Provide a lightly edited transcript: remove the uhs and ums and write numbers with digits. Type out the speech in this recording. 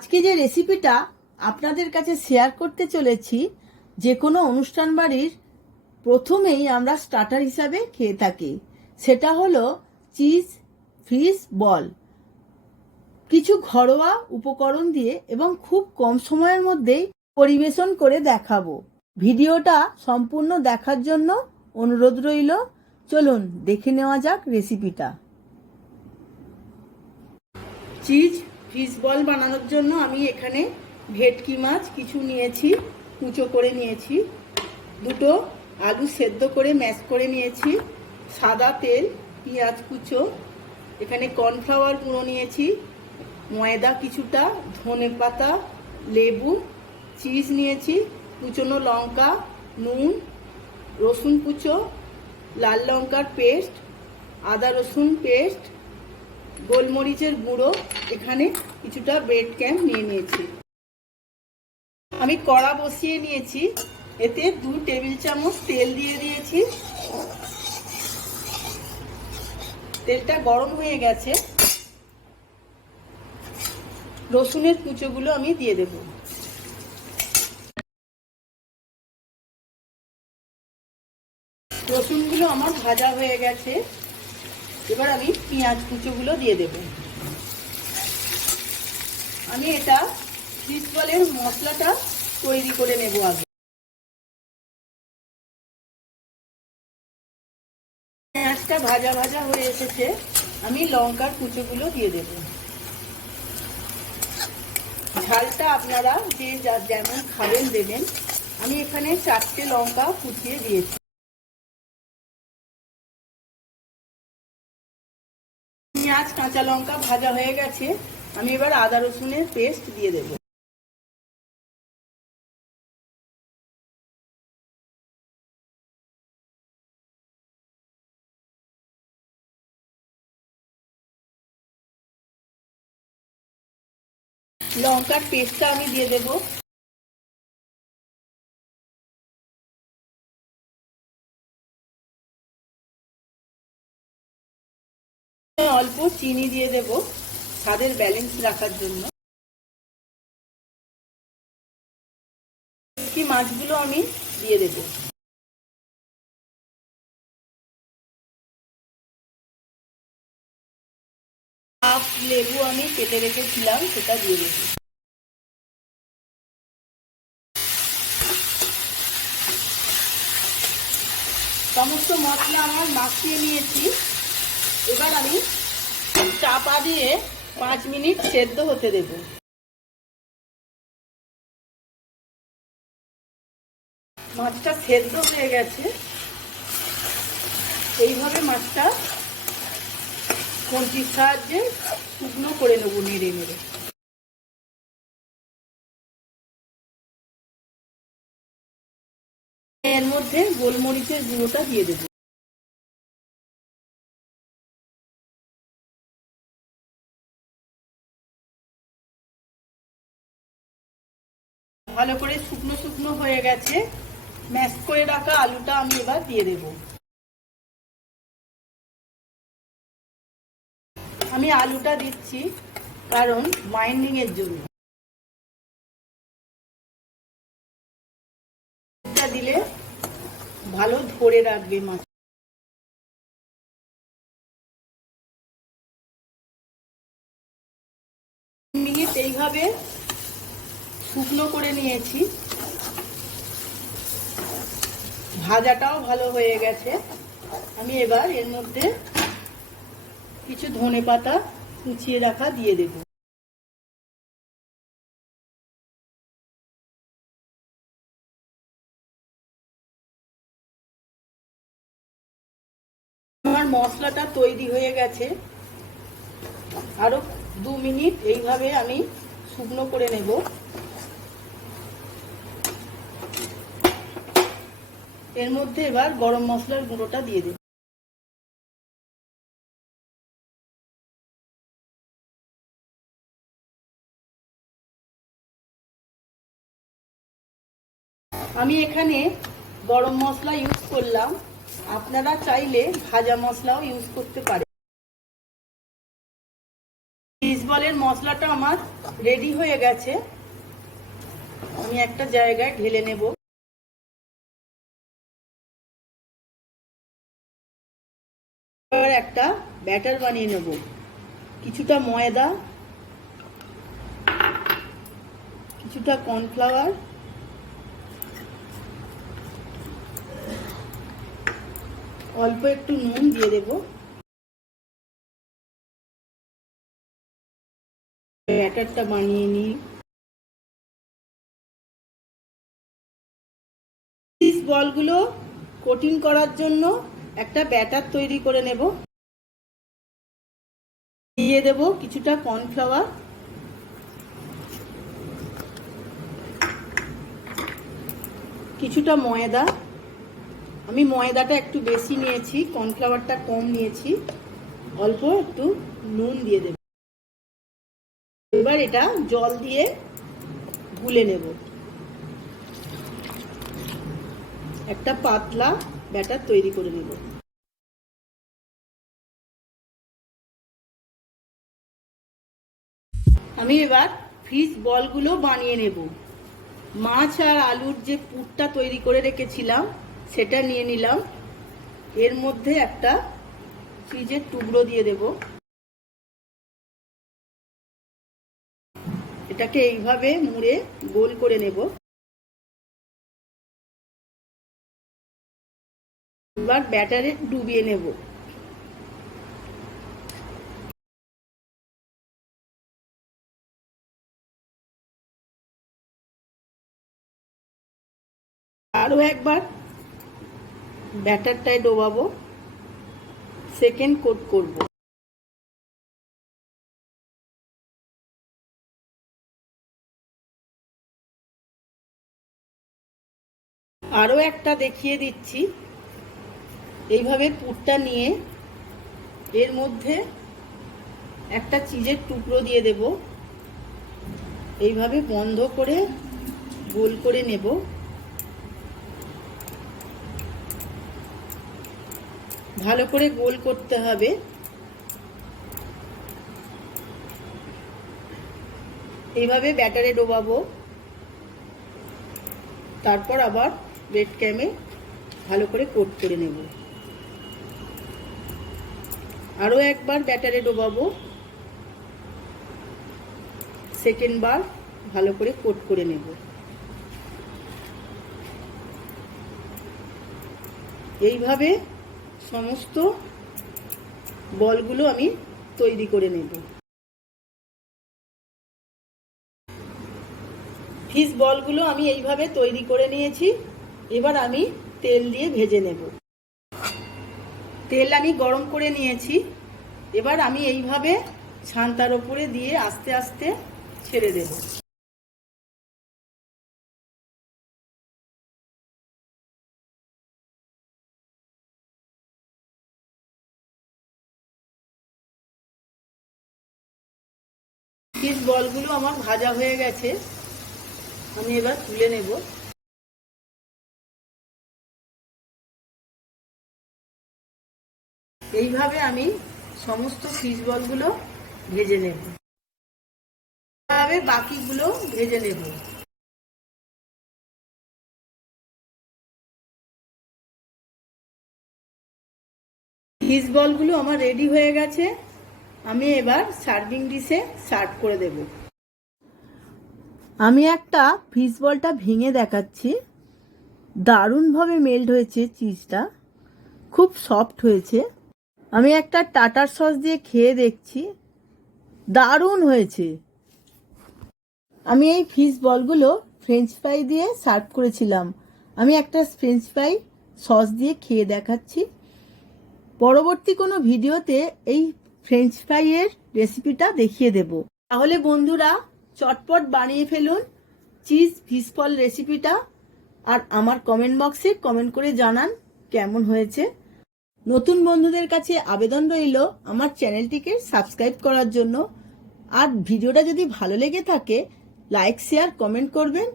আজকে যে রেসিপিটা আপনাদের কাছে শেয়ার করতে চলেছি, যে কোনো অনুষ্ঠান বাড়ির প্রথমেই আমরা স্টার্টার হিসাবে খেয়ে থাকি। সেটা হলো চিজ ফিশ বল। কিছু ঘরোয়া উপকরণ দিয়ে এবং খুব কম সময়ের মধ্যেই পরিবেশন করে দেখাবো। ভিডিওটা সম্পূর্ণ দেখার জন্য অনুরোধ রইল। চলুন দেখে নেওয়া যাক রেসিপিটা। চিজ ফিশ বল বানানোর জন্য আমি এখানে ভেটকি মাছ কিছু নিয়েছি, কুচো করে নিয়েছি। দুটো আলু সেদ্ধ করে ম্যাশ করে নিয়েছি। সাদা তেল, পেঁয়াজ কুচো, এখানে কর্নফ্লাওয়ার গুঁড়ো নিয়েছি, ময়দা কিছুটা, ধনে পাতা, লেবু, চিজ নিয়েছি, কুচনো লঙ্কা, নুন, রসুন কুচো, লাল লঙ্কার পেস্ট, আদা রসুন পেস্ট, গোলমরিচের গুঁড়ো, এখানে কিছুটা ব্রেড ক্যাম্প নিয়ে নিয়েছি। আমি কড়া বসিয়ে নিয়েছি, এতে 2 টেবিল চামচ তেল দিয়ে দিয়েছি। তেলটা গরম হয়ে গেছে। রসুনের কুচোগুলো আমি দিয়ে দেব। রসুনগুলো আমার ভাজা হয়ে গেছে। এবার আমি পেঁয়াজ কুচোগুলো দিয়ে দেব। আমি এটা ফিশ বলের মশলাটা তৈরি করে নেব আগে। পেঁয়াজটা ভাজা ভাজা হয়ে এসেছে, আমি লঙ্কার কুচোগুলো দিয়ে দেব। ঝালটা আপনারা যে যেমন খাবেন দেবেন। আমি এখানে 4টে লঙ্কা কুচিয়ে দিয়েছি। পেঁয়াজ কাঁচা লঙ্কা ভাজা হয়ে গেছে, আমি এবার আদা রসুনের পেস্ট দিয়ে দেব। লঙ্কার পেস্টটা আমি দিয়ে দেব। অল্প চিনি দিয়ে দেব স্বাদের ব্যালেন্স রাখার জন্য। কি মাছগুলো আমি দিয়ে দেব। হাফ লেবু আমি কেটে রেখেছিলাম, সেটা দিয়ে দেব। সমস্ত মশলা আমার মাখিয়ে নিয়েছি। এবার আমি চাপা দিয়ে 5 মিনিট সেদ্ধ হতে দেব। মাছটা সেদ্ধ হয়ে গেছে। এইভাবে মাছটা কঞ্চির সাহায্যে শুকনো করে নেব নেড়ে নেড়ে। এর মধ্যে গোলমরিচের গুঁড়োটা দিয়ে দেব। ভালো করে শুকনো শুকনো হয়ে গেছে। ম্যাশ করে রাখা আলুটা আমি এবার দিয়ে দেব। আমি আলুটা দিচ্ছি কারণ বাইন্ডিং এর জন্য। এটা দিলে ভালো ধরে রাখবে মাছ। মিনিট এইভাবে শুকনো করে নিয়েছি। ভাজাটাও ভালো হয়ে গেছে। আমি এবার এর মধ্যে কিছু ধনে পাতা কুচিয়ে রাখা দিয়ে দেব। আমার মশলাটা তৈরি হয়ে গেছে। আরো 2 মিনিট এইভাবে আমি শুকনো করে নেব। এর মধ্যে এবার গরম মশলার গুঁড়োটা দিয়ে দেব। আমি এখানে গরম মশলা ইউজ করলাম, আপনারা চাইলে ভাজা মশলাও ইউজ করতে পারেন। ফিশ বল বলের মশলাটা আমার রেডি হয়ে গেছে। আমি একটা জায়গায় ঢেলে নেব। এবার একটা ব্যাটার বানিয়ে নেব। কিছুটা ময়দা, কিছুটা কর্নফ্লাওয়ার, অল্প একটু নুন দিয়ে দেব। ব্যাটারটা বানিয়ে নিই। চিজ বলগুলো কোটিং করার জন্য একটা ব্যাটার তৈরি করে নেব। দিয়ে দেব কিছুটা কর্নফ্লাওয়ার, কিছুটা ময়দা। আমি ময়দাটা একটু বেশি নিয়েছি, কর্নফ্লাওয়ারটা কম নিয়েছি। অল্প একটু নুন দিয়ে দেব। এবার এটা জল দিয়ে গুলে নেব। একটা পাতলা ব্যাটার তৈরি করে নেব। আমি এবার ফিশ বলগুলো বানিয়ে নেব। মাছ আর আলুর যে পুরটা তৈরি করে রেখেছিলাম সেটা নিয়ে নিলাম। এর মধ্যে একটা চিজের টুকরো দিয়ে দেব। এটাকে এইভাবে মুড়ে গোল করে নেব। এবার ব্যাটারে ডুবিয়ে নেব। আরো একবার ব্যাটারটায় ডোবাবো, সেকেন্ড কোট করব। আরো একটা দেখিয়ে দিচ্ছি। এইভাবে পুরটা নিয়ে এর মধ্যে একটা চিজের টুকরো দিয়ে দেব। এইভাবে বন্ধ করে গোল করে নেব। ভালো করে গোল করতে হবে। এইভাবে ব্যাটারে ডোবাবো। তারপর আবার ব্রেড ক্যামে ভালো করে কোট করে নেব। আরো একবার ব্যাটারে ডোবাবো, সেকেন্ড বার ভালো করে কোট করে নেব। এইভাবে সমস্ত বলগুলো আমি তৈরি করে নেব। ফিশ বলগুলো আমি এইভাবে তৈরি করে নিয়েছি। এবার আমি তেল দিয়ে ভেজে নেব। তেল আমি গরম করে নিয়েছি। এবার আমি এইভাবে ছান্তার ওপরে দিয়ে আস্তে আস্তে ছেড়ে দেব। ফিশ বলগুলো আমার ভাজা হয়ে গেছে। আমি এবার তুলে নেব। এইভাবে আমি সমস্ত ফিশ বলগুলো ভেজে নেব। এইভাবে বাকিগুলো ভেজে নেব। ফিশ বলগুলো আমার রেডি হয়ে গেছে। আমি এবার সার্ভিং ডিশে সার্ভ করে দেব। আমি একটা ফিশ বলটা ভেঙে দেখাচ্ছি। দারুণভাবে মেল্ট হয়েছে চিজটা, খুব সফট হয়েছে। আমি একটা টাটার সস দিয়ে খেয়ে দেখছি, দারুণ হয়েছে। আমি এই ফিশ বলগুলো ফ্রেঞ্চ ফ্রাই দিয়ে সার্ভ করেছিলাম। আমি একটা ফ্রেঞ্চ ফ্রাই সস দিয়ে খেয়ে দেখাচ্ছি। পরবর্তী কোনো ভিডিওতে এই ফ্রেঞ্চ ফ্রাইয়ের রেসিপিটা দেখিয়ে দেব। তাহলে বন্ধুরা চটপট বানিয়ে ফেলুন চিজ ফিশ বল রেসিপিটা। আর আমার কমেন্ট বক্সে কমেন্ট করে জানান কেমন হয়েছে। নতুন বন্ধুদের কাছে আবেদন রইল আমার চ্যানেলটিকে সাবস্ক্রাইব করার জন্য। আর ভিডিওটা যদি ভালো লেগে থাকে লাইক শেয়ার কমেন্ট করবেন।